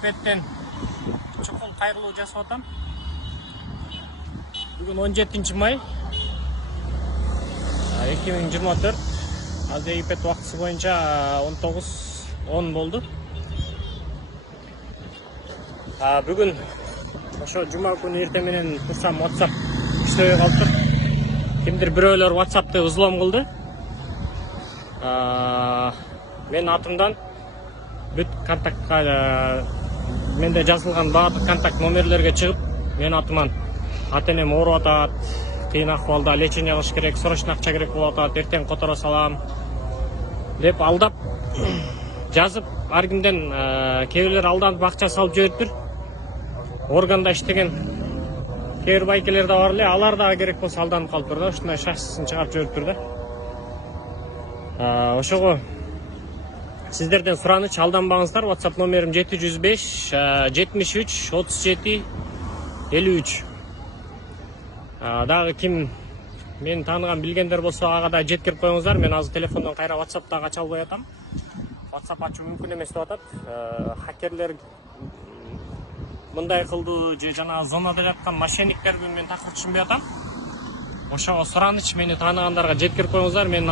Ипеттен чукул кайрылуу жасап атам. Бүгүн 17 май 2024. Азыр Ипет убактысы боюнча 19:10 болду. Бүгүн ошо жума күнү эртең менен турсам WhatsApp иштебей калыптыр. Кимдир бирөөлөр WhatsApp'ты взлом кылды. Мен атымдан бүт контактка менде жазылган баардык контакт номерлерге чыгып, мен атыман ата-энем ооруп атат, кыйын акыбалда, лечение кылыш керек, срочно акча керек болуп атат, эртең которо салам деп алдап жазып, ар кимден кээ бирлер алданып акча салып жибериптир. Органда иштеген кээ бир байкелер да бар эле, алар дагы керек болсо алданып калыптыр да, ушундай шашсын чыгарып жибериптир да. Ошого сиздерден сураныч, алданбаңыздар. WhatsApp номерим 705 73 37 53. Дагы ким мени тааныган билгендер болсо ага да жеткирип коюңуздар. Мен азыр телефондон кайра WhatsApp'тагы ача албай атам. WhatsApp ачуу мүмкүн эмес деп атат. Хакерлер мындай кылды же жана зонада жаткан мошенниктерби, мен такыр түшүнбөй атам. Ошого сураныч, мени тааныгандарга жеткирип коюңуздар. Менин